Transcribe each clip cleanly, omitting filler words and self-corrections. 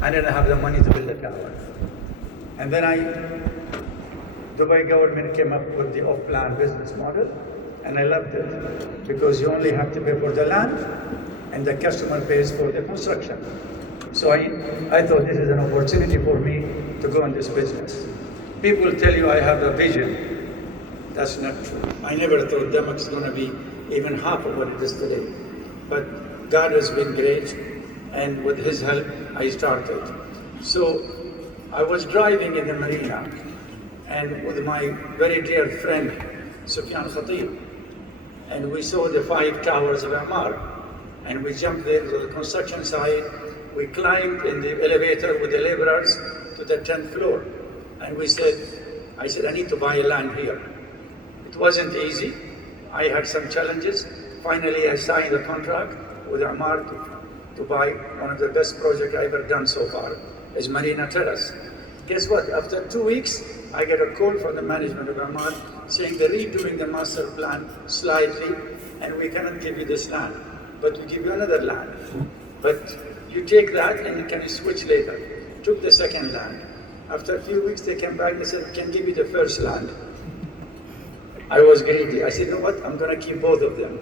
I didn't have the money to build a tower. And then Dubai government came up with the off-plan business model, and I loved it because you only have to pay for the land and the customer pays for the construction. So I thought this is an opportunity for me to go in this business. People tell you I have a vision. That's not true. I never thought Damac is going to be even half of what it is today. But God has been great, and with His help, I started. So I was driving in the marina, and with my very dear friend, Sufyan Khatib, and we saw the 5 towers of Amar, and we jumped there to the construction site. We climbed in the elevator with the laborers to the 10th floor, and I said, I need to buy land here. It wasn't easy. I had some challenges. Finally, I signed a contract with Amar to buy one of the best projects I've ever done so far, is Marina Terrace. Guess what? After 2 weeks, I get a call from the management of Amar saying they're redoing the master plan slightly, and we cannot give you this land, but we give you another land. But you take that and you can switch later. Took the second land. After a few weeks, they came back and said, we can give you the first land. I was greedy. I said, you know what? I'm going to keep both of them.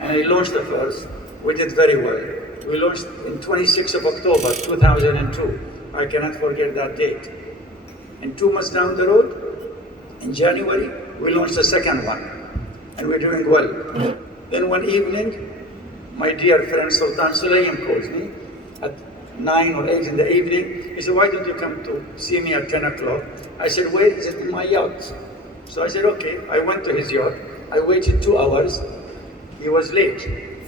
And I launched the first. We did very well. We launched in 26th of October, 2002. I cannot forget that date. And 2 months down the road, in January, we launched the second one. And we're doing well. Then one evening, my dear friend Sultan Sulayem calls me at 9 or 8 in the evening. He said, why don't you come to see me at 10 o'clock? I said, where is it? In my yacht. So I said, okay. I went to his yacht. I waited 2 hours. He was late.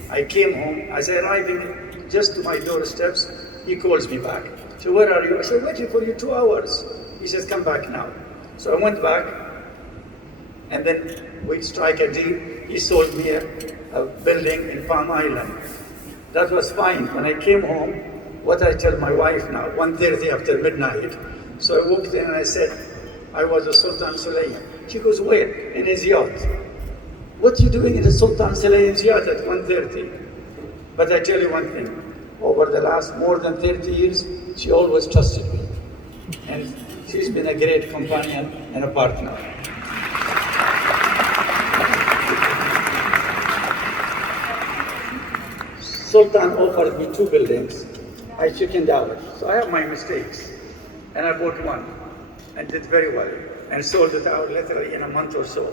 I came home. As I arrived just to my doorsteps, he calls me back. So where are you? I said, waiting for you 2 hours. He says, come back now. So I went back, and then we strike a deal. He sold me a building in Palm Island. That was fine. When I came home, what I tell my wife now, 1:30 after midnight. So I walked in and I said, I was a Sultan Sulayem. She goes, where? In his yacht. What are you doing in the Sultan Sulayem's yacht at 1:30? But I tell you one thing, over the last more than 30 years, she always trusted me. And she's been a great companion and a partner. Sultan offered me 2 buildings. I chickened out. So I have my mistakes. And I bought one and did very well and sold it out literally in a month or so.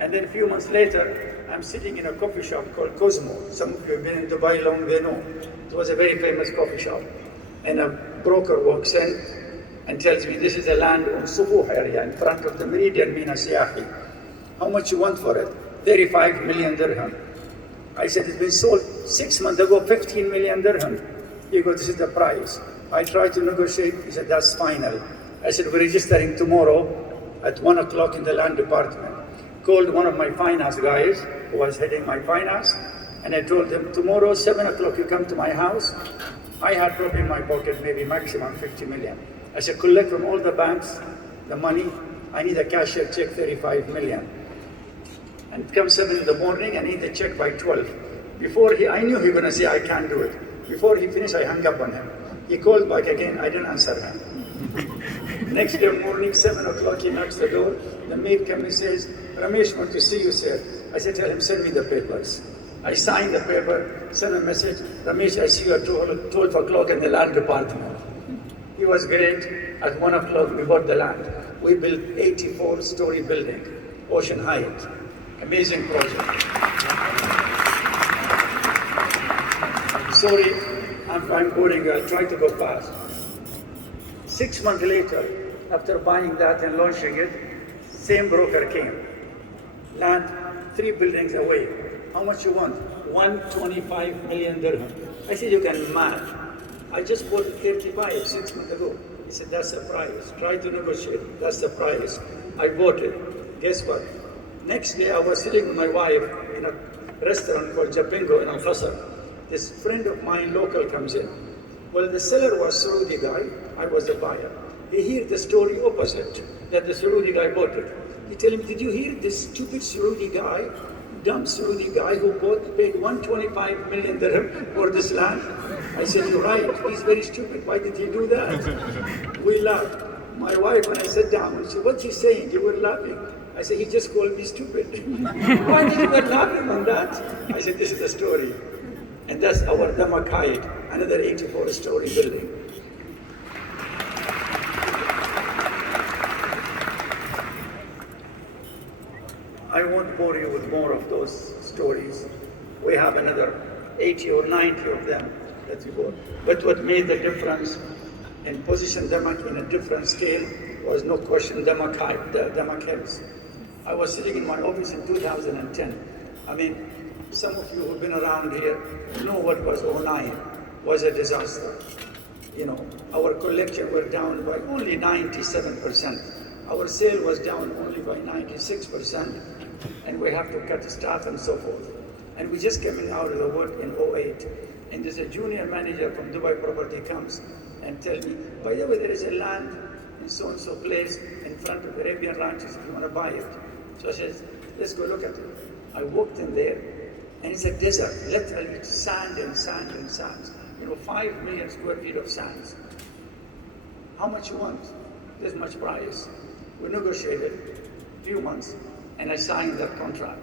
And then a few months later, I'm sitting in a coffee shop called Cosmo. Some of you have been in Dubai long, they know. It was a very famous coffee shop. And a broker walks in and tells me, this is a land in Subuh area in front of the Meridian Mina Siyahi. How much you want for it? 35 million dirham. I said, it's been sold 6 months ago, 15 million dirham. He goes, this is the price. I tried to negotiate. He said, that's final. I said, we're registering tomorrow at 1 o'clock in the land department. Called one of my finance guys who was heading my finance, and I told him, tomorrow, 7 o'clock, you come to my house. I had probably in my pocket maybe maximum 50 million. I said, collect from all the banks the money. I need a cashier check, 35 million. And come 7 in the morning, I need the check by 12. I knew he was going to say, I can't do it. Before he finished, I hung up on him. He called back again, I didn't answer him. Next day morning, 7 o'clock, he knocks the door. The maid comes and says, Ramesh, want to see you, sir. I said, tell him, send me the papers. I signed the paper, sent a message, Ramesh, I see you at 12 o'clock in the land department. He was great. At 1 o'clock, we bought the land. We built 84-story building, Ocean Heights. Amazing project. Sorry, I'm boring you. I'll try to go fast. 6 months later, after buying that and launching it, same broker came. Land 3 buildings away. How much you want? 125 million dirham. I said, you can math. I just bought it 35 6 months ago. He said, that's the price. Try to negotiate. That's the price. I bought it. Guess what? Next day, I was sitting with my wife in a restaurant called Japingo in Al-Khasar. This friend of mine, local, comes in. Well, the seller was Saudi guy. I was the buyer. He heard the story opposite, that the Saudi guy bought it. He tell him, did you hear this stupid Saudi guy dumb Saudi guy who paid 125 million dirham for this land. I said, you're right, he's very stupid. Why did he do that? We laughed. My wife, when I sat down, she said, what's he saying? You were laughing. I said, he just called me stupid. Why did you were laughing on that? I said, this is the story. And that's our Damac, another 84-story building. I won't bore you with more of those stories. We have another 80 or 90 of them that we bought. But what made the difference in position Damac in a different scale was no question Damac Hills. I was sitting in my office in 2010. I mean, some of you who've been around here know what was 09, was a disaster. You know, our collection were down by only 97%. Our sale was down only by 96%, and we have to cut staff and so forth. And we just coming out of the work in 08, and there's a junior manager from Dubai Property comes and tells me, by the way, there is a land in so-and-so place in front of Arabian Ranches if you want to buy it. So I said, let's go look at it. I walked in there, and it's a desert, literally sand and sand and sand. You know, 5 million square feet of sands. How much you want? This much price. We negotiated a few months, and I signed that contract.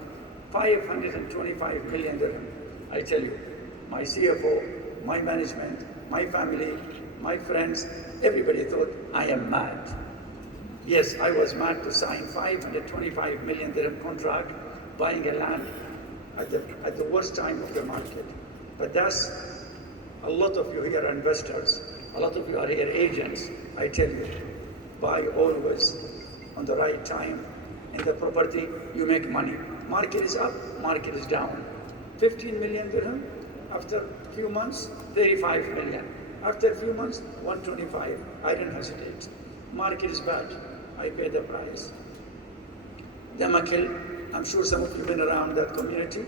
525 million dirham. I tell you, my CFO, my management, my family, my friends, everybody thought I am mad. Yes, I was mad to sign 525 million dirham contract, buying a land at the worst time of the market. But that's, a lot of you here are investors, a lot of you are here agents. I tell you, buy always on the right time. In the property, you make money. Market is up, market is down. 15 million dirham, after a few months, 35 million. After a few months, 125. I didn't hesitate. Market is bad. I pay the price. Damac, I'm sure some of you have been around that community.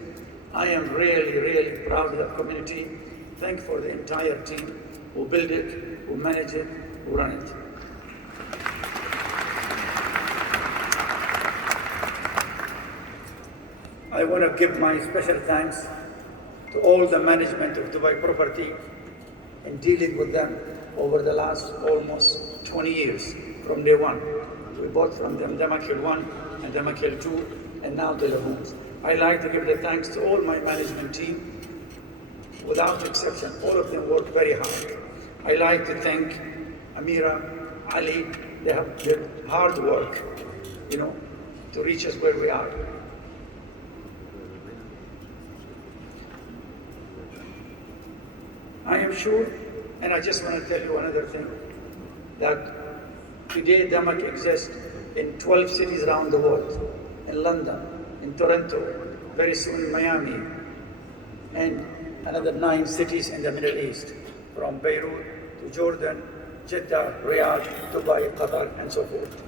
I am really, really proud of that community. Thank for the entire team who build it, who manage it, who run it. I want to give my special thanks to all the management of Dubai Property in dealing with them over the last almost 20 years from day one. We bought from them Damac Hill 1 and Damac Hill 2 and now the Lagoons. I like to give the thanks to all my management team. Without exception, all of them worked very hard. I like to thank Amira, Ali. They have did hard work, you know, to reach us where we are. I am sure, and I just want to tell you another thing, that today Damac exists in 12 cities around the world, in London, in Toronto, very soon in Miami, and another 9 cities in the Middle East, from Beirut to Jordan, Jeddah, Riyadh, Dubai, Qatar, and so forth.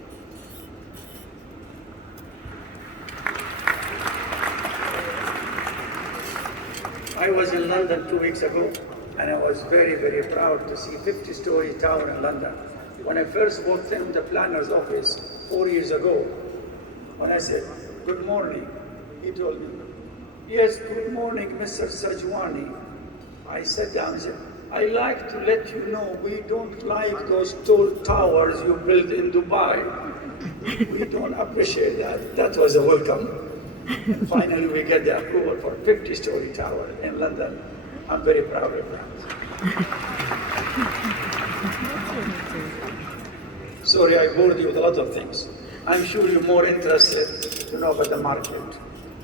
I was in London 2 weeks ago, and I was very, very proud to see 50-story tower in London. When I first walked in the planner's office 4 years ago, when I said, good morning, he told me, yes, good morning, Mr. Sajwani. I sat down and said, I like to let you know we don't like those tall towers you built in Dubai. We don't appreciate that. That was a welcome. And finally, we get the approval for 50-story tower in London. I'm very proud of that. Sorry, I bored you with a lot of things. I'm sure you're more interested to know about the market,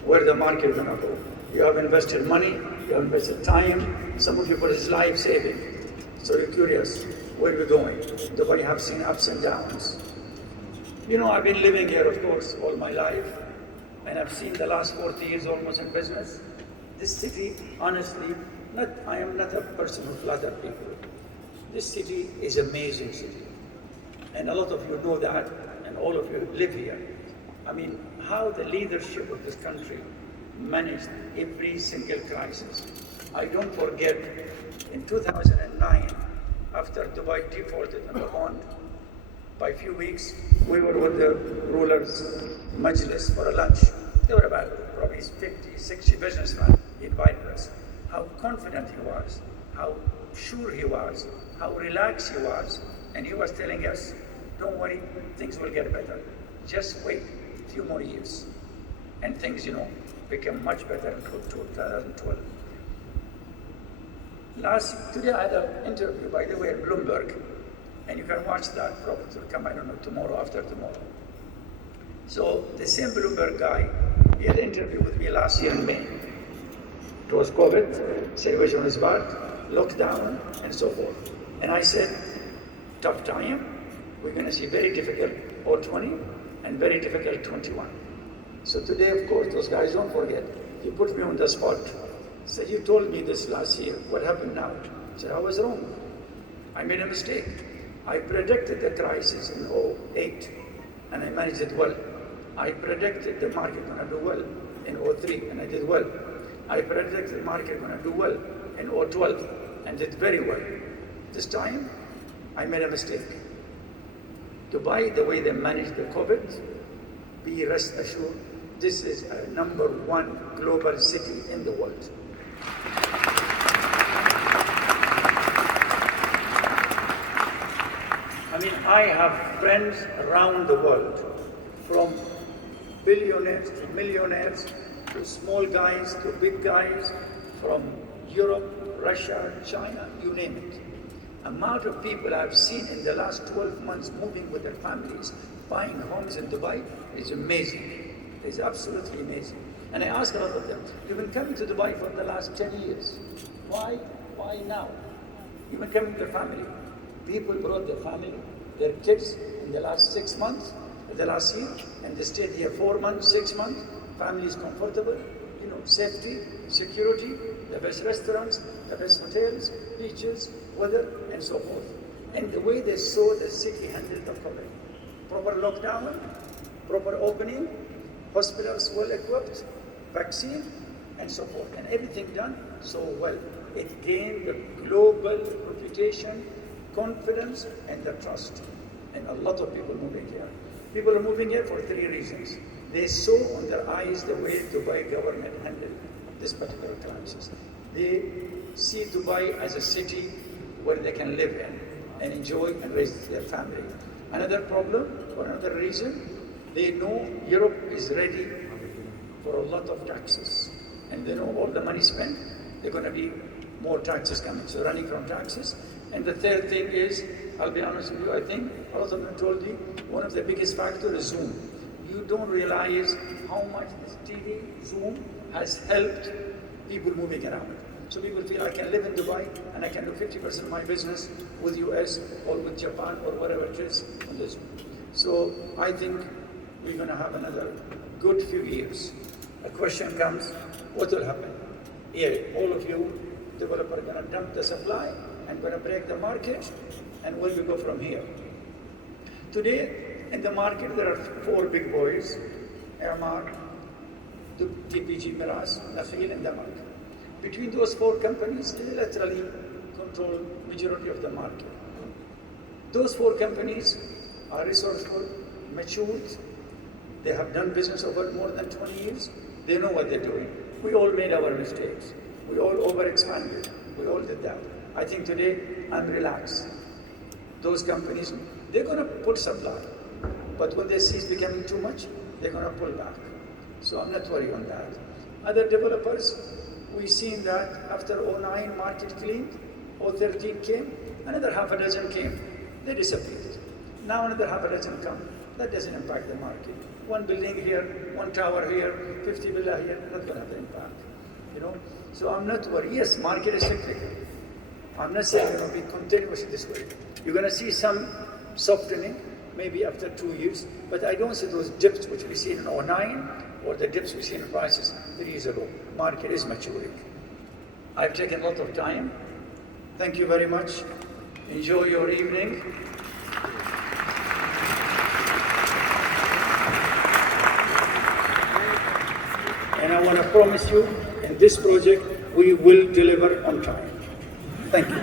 where the market is going to go. You have invested money, you have invested time, some of you put his life saving. So you're curious, where are we going? Dubai have seen ups and downs. You know, I've been living here, of course, all my life, and I've seen the last 40 years almost in business. This city, honestly, I am not a person who flatters people. This city is an amazing city. And a lot of you know that, and all of you live here. I mean, how the leadership of this country managed every single crisis. I don't forget, in 2009, after Dubai defaulted on the bond, by a few weeks, we were with the rulers' majlis for a lunch. There were about probably 50, 60 businessmen. He invited us. How confident he was, how sure he was, how relaxed he was. And he was telling us, don't worry, things will get better. Just wait a few more years. And things, became much better in 2012. Today I had an interview, by the way, at Bloomberg. And you can watch that, probably it will come, I don't know, tomorrow, after tomorrow. So the same Bloomberg guy, he had an interview with me last year in May. It was COVID, situation was bad, lockdown, and so forth. And I said, tough time, we're going to see very difficult 2020 and very difficult 21. So today, of course, those guys, don't forget, you put me on the spot. Said, you told me this last year, what happened now? I said, I was wrong. I made a mistake. I predicted the crisis in 2008, and I managed it well. I predicted the market going to do well in 2003, and I did well. I predicted the market going to do well in 2012, and did very well. This time, I made a mistake. Dubai, the way they managed the COVID, be rest assured, this is a #1 global city in the world. I have friends around the world, from billionaires to millionaires, to small guys to big guys, from Europe, Russia, China, you name it. Amount of people I've seen in the last 12 months moving with their families, buying homes in Dubai is amazing. It's absolutely amazing. And I ask a lot of them, you've been coming to Dubai for the last 10 years. Why now? You've been coming with your family. People brought their family, their kids in the last 6 months, the last year, and they stayed here 4 months, 6 months. Family is comfortable, safety, security, the best restaurants, the best hotels, beaches, weather, and so forth. And the way they saw the city handled the COVID. Proper lockdown, proper opening, hospitals well equipped, vaccine, and so forth. And everything done so well. It gained the global reputation, confidence, and the trust. And a lot of people moving here. People are moving here for 3 reasons. They saw on their eyes the way Dubai government handled this particular crisis. They see Dubai as a city where they can live in and enjoy and raise their family. Another problem, or another reason, they know Europe is ready for a lot of taxes. And they know all the money spent, there are going to be more taxes coming, so running from taxes. And the third thing is, I'll be honest with you, I think a lot of them told you, one of the biggest factors is Zoom. You don't realize how much this TV, Zoom, has helped people moving around. So people feel I can live in Dubai and I can do 50% of my business with US or with Japan or whatever it is on the Zoom. So I think we're going to have another good few years. A question comes, what will happen? Here, all of you, developers are going to dump the supply and going to break the market, and where we go from here? Today, in the market, there are 4 big boys, Airmark, TPG Miras, Nakheel, and Damac. Between those 4 companies, they literally control majority of the market. Those 4 companies are resourceful, matured, they have done business over more than 20 years, they know what they're doing. We all made our mistakes. We all overexpanded. We all did that. I think today, I'm relaxed. Those companies, they're going to put supply. But when they see it's becoming too much, they're going to pull back. So I'm not worried on that. Other developers, we've seen that after 2009 market cleaned, 2013 came, another half a dozen came. They disappeared. Now another half a dozen come. That doesn't impact the market. 1 building here, 1 tower here, 50 villa here, not going to have an impact. So I'm not worried. Yes, market is cyclical. I'm not saying it'll be continuous this way. You're going to see some softening, maybe after 2 years, but I don't see those dips which we see in 2009 or the dips we see in prices 3 years ago. Market is maturing. I've taken a lot of time. Thank you very much. Enjoy your evening. And I want to promise you, in this project, we will deliver on time. Thank you.